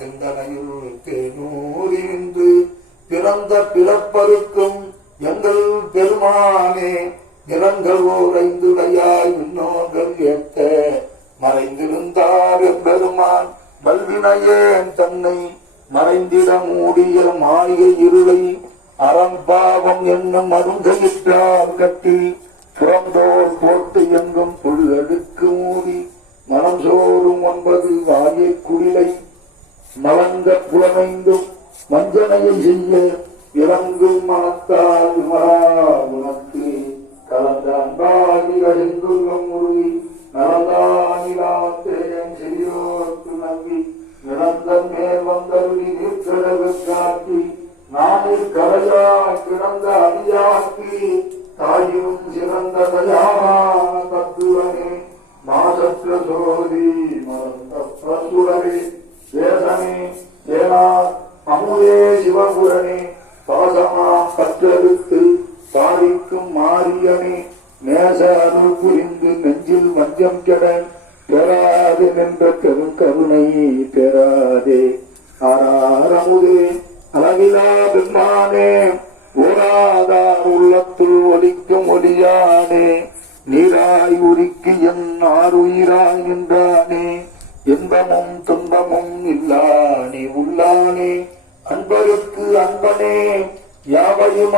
சிந்தனையில் தேனூரின்று பிறந்த பிறப்பருக்கும் எங்கள் பெருமானே நிறங்கள் ஓர் ஐந்துடையாய் விண்ணோர்கள் ஏற்ற மறைந்திருந்தார் பெருமான் வல்வினையேன் தன்னை மறைந்திட மூடிய மாயை இருளை அறம்பாவம் என்னும் அருந்தையிட்டால் கட்டி புறந்தோர் போட்டு எங்கும் புல்லடுக்கு மூடி மனம் சோறும் 9 வாயை குடிலை மலங்க புலமைந்தும் வஞ்சனையை செய்ய இறங்கும் மனத்தால் உனக்கு கலந்த அன்பாகி அழிந்துள்ளம் உருவி நலந்தானிலாத்தேன் சிறியோர்க்கு நம்பி நிரந்தன் மேல் வந்தருளி நீர்க்கடவு காட்டி நானில் கரையாய் கிடந்த அடியாக்கி தாயும் சிறந்த தயாரான தத்துவனே மாசற்ற சோதி மறந்த பிரசுரவே வேதனே சேனா அமுதே சிவபுரனே பாசமா பற்றெடுத்து பாடிக்கும் மாரியனே நேச அருள் புரிந்து நெஞ்சில் வஞ்சம் கெட பெறாது நின்ற கருணை பெறாதே ஆறாரமுதே அளவிலா பெருமானே ஓராதார் உள்ளத்துள் ஒலிக்கும் ஒலியானே நீராய் உருக்கி என் ஆறுயிராய் நின்றானே இன்பமும் துன்பமும் இல்லானே உள்ளானே அன்பருக்கு அன்பனே யாவையும்